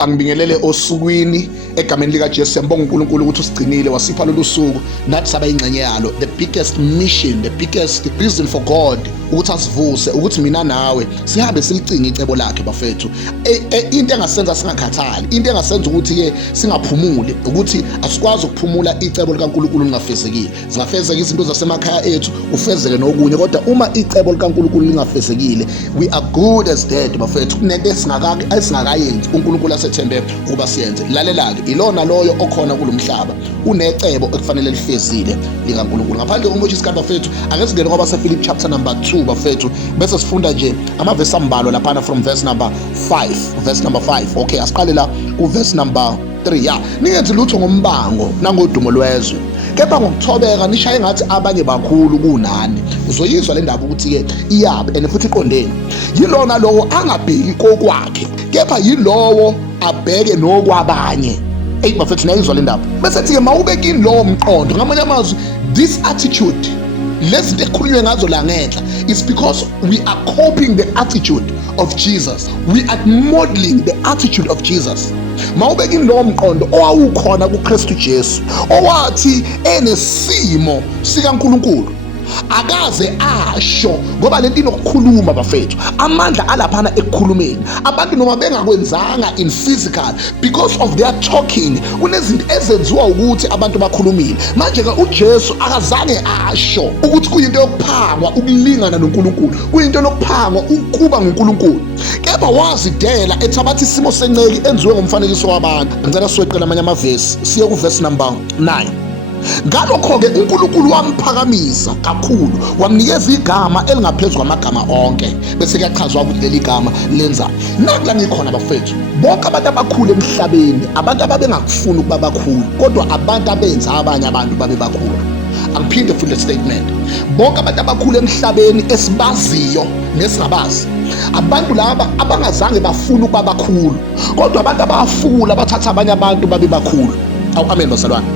Angibingelele osukwini egameni lika Jesu. Siyambonga uNkulunkulu ukuthi usigcinile wasipha lolu suku nathi saba ingxenye yalo. The biggest mission, the biggest reason for God ukuthi asivuse ukuthi mina nawe sihambe silicinga icebo lakhe bafethu. Into engasenza singakhathali, into engasenza ukuthi ke singaphumuli ukuthi asikwazi ukuphumula icebo likaNkulunkulu lingafezekile. Zingafezeka izinto zasemakhaya ethu, ufezeke nokunye, kodwa uma icebo likaNkulunkulu lingafezekile, we are good as dead bafethu. Kunento esingakayenzi uNkulunkulu asethembe ukuba siyenze. Lalela-ke, ilona loyo okhona kulomhlaba unecebo ekufanele lifezile likaNkulunkulu. Ngaphandle komuthi isikhathi bafethu, ake singene ngoba sePhilip chapter number 2 bafethu, bese sifunda nje amavesi ambalwa laphana from verse number 5. Okay, asiqale la ku verse number 3. Ya, ningenzi lutho ngombango nangodumo lwezwe, kepha ngokuthobeka nishaye ngathi abanye bakhulu kunani. Uzoyizwa le ndaba ukuthi ke iyabe and futhi iqondene. Yilona lowo angabheki kokwakhe, kepha yilowo abheke nokwabanye. Bafethu niyayizwa le ndaba. Bese ke mawubekini lowo mqondo, ngamanye amazwi, this attitude, lezi zinto ekhulunywe ngazo la ngenhla, is because we are copying the attitude of Jesus. We are modeling the attitude of Jesus. Mawubekini lowo mqondo owawukhona kuKristu Jesu, owathi enesimo sikaNkulunkulu akaze asho, ngoba lento inokukhuluma bafethu. Amandla alaphana ekukhulumeni. Abantu noma bengakwenzanga in physical, because of their talking, kunezinto ezenziwa ukuthi abantu bakhulumile. Manje ke uJesu akazange asho ukuthi kuyinto yokuphangwa ukulingana noNkulunkulu, kuyinto yokuphangwa ukuba nguNkulunkulu, kepha wazidela ethabatha isimo senceki enziwe ngomfanekiso wabantu. Ngicela siweqela amanye amavesi siye ku verse number 9. Ngalokho-ke uNkulunkulu wamphakamisa kakhulu, wamnikeza igama elingaphezu kwamagama onke. Bese kuyachazwa ukuthi leli gama lenzani. Nakula ngikhona bafethu, bonke abantu abakhulu emhlabeni, abantu ababengakufuni ukuba bakhulu, kodwa abantu abenza abanye abantu babe bakhulu. Angiphinde futhi le statement, bonke abantu abakhulu emhlabeni esibaziyo nesingabazi, abantu laba abangazange bafuna ukuba bakhulu, kodwa abantu abafula bathatha abanye abantu babe bakhulu. Amen bazalwane.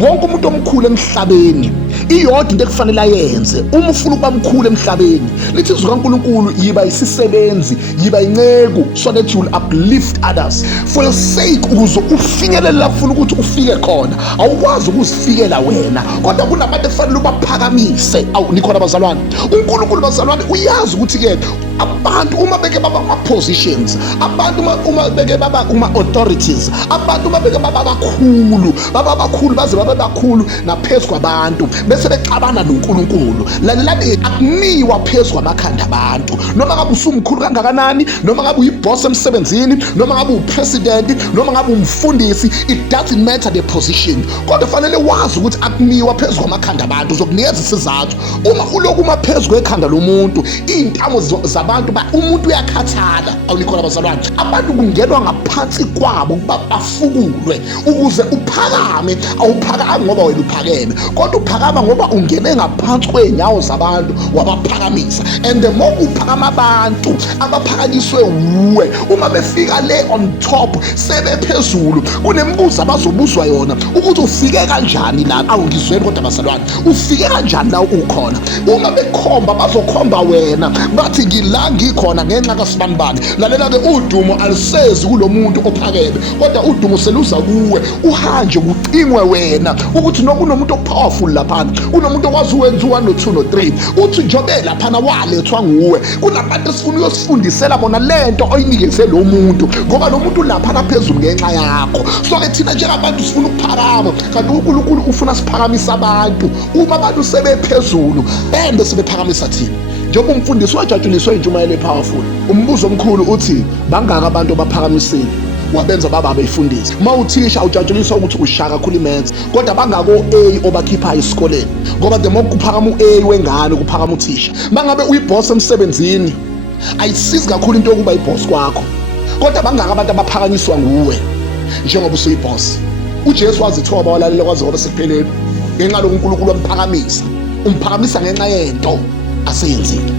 Wonke umuntu omkhulu emhlabeni, iyodwa into ekufanele ayenze uma ufuna ukuba mkhulu emhlabeni, lithi izwi kaNkulunkulu, yiba isisebenzi, yiba inceku, so that you will uplift others. For the sake ukuze ufinyelele la ufuna ukuthi ufike khona, awukwazi ukuzifikela wena, kodwa kunabantu ekufanele ubaphakamise. Nikhona bazalwane, uNkulunkulu bazalwane uyazi ukuthi ke abantu uma beke baba ama-positions, abantu uma beke baba kuma-authorities, abantu uma beke baba bakhulu baze babe bakhulu naphezu kwabantu, bese bexabana noNkulunkulu. Lalelani, akumiwa phezu kwamakhanda abantu. Noma ngabe usumkhulu kangakanani, noma ngabe uyiboss emsebenzini, noma ngabe upresident, noma ngabe umfundisi, it doesn't matter the position, kodwa fanele wazi ukuthi akumiwa phezu kwamakhanda abantu. Uzokunikeza isizathu. Uma uloku uma phezu kwekhanda lomuntu, iy'ntamo zabantu umuntu uyakhathala. Awulikhona bazalwane, abantu kungenwa ngaphansi kwabo ukuba bafukulwe ukuze uphakame. Awuphakami ngoba wena uphakeme, kodwa uphakama ngoba ungene ngaphansi kwey'nyawo zabantu wabaphakamisa. And the more uphakama abantu abaphakanyiswe wuwe, uma befika le on top sebephezulu, kunembuzo abazobuzwa yona ukuthi ufike kanjani la. Awungizweli kodwa bazalwane, ufike kanjani la ukhona. Uma bekhomba bazokhomba wena, bathi ngila ngikhona ngenxa kasibanibani. Lalela-ke, udumo alisezi kulo muntu ophakeme, kodwa udumo seluza kuwe, uhanje kucingwe wena ukuthi nokunomuntu opowerful laphana, kunomuntu okwazi ukwenza 1 no 2 no 3, uthi njobe laphana walethwa nguwe. Kunabantu esifuna uyosifundisela bona lento oyinikeze lo muntu, ngoba lo muntu laphana phezulu ngenxa yakho. So-ke thina njengabantu sifuna ukuphakama, kanti uNkulunkulu ufuna siphakamisa abantu. Uma abantu sebephezulu bende sebephakamisa thina. Njengoba umfundisi wajatshuliswa intshumayelo epowerful, umbuzo omkhulu uthi bangaka abantu abaphakamisile wabenza baba beyifundisa. Mawuthisha ujatshuliswa ukuthi ushaya kakhulu imaths, kodwa bangako A obakhipha esikoleni, ngoba the more kuphakama u-A wengane kuphakama uthisha. Mangabe uyiboss emsebenzini, ayisizi kakhulu into yokuba iboss kwakho, kodwa bangaka abantu abaphakanyiswa nguwe njengoba usuyiboss. uJesu wazithoba walalela kwaze kwaba sekupheleni ngenxa lokuNkulunkulu wamphakamisa, umphakamisa ngenxa yento aseyenzile.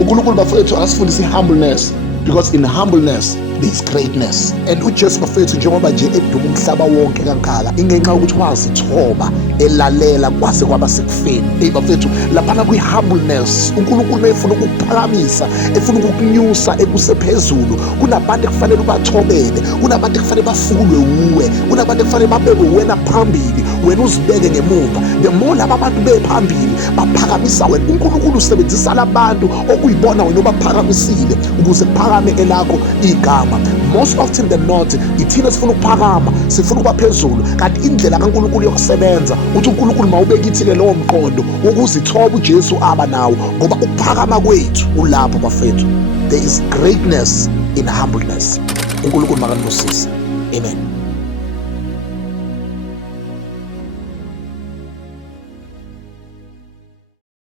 uNkulunkulu bafethu akasifundisa i-humbleness, because in humbleness there is greatness. And uJesu bafethu njengoba nje eduma umhlaba wonke kangaka ingenxa yokuthi wazithoba elalela kwase kwaba sekufeni. Bafethu laphana kwi-humbleness uNkulunkulu efuna ukukuphakamisa, efuna ukukunyusa ekusephezulu. Kunabantu ekufanele ubathobele, kunabantu ekufanele bafulwe uwe, kunabantu ekufanele babekwe wena phambili, wena uzibeke ngemuva. The more laba bantu bephambili baphakamisa wena, uNkulunkulu usebenzisa labantu okuyibona wena obaphakamisile ukuze kuphakame elakho igama. Most often than not ithina sifuna ukuphakama, sifuna ukuba phezulu, kanti indlela kaNkulunkulu yokusebenza uthi uNkulunkulu mawubekithile lowo mqondo ukuzithoba uJesu aba nawo, ngoba ukuphakama kwethu ulapho bafethu. There is greatness in humbleness. uNkulunkulu makanibusise. Amen.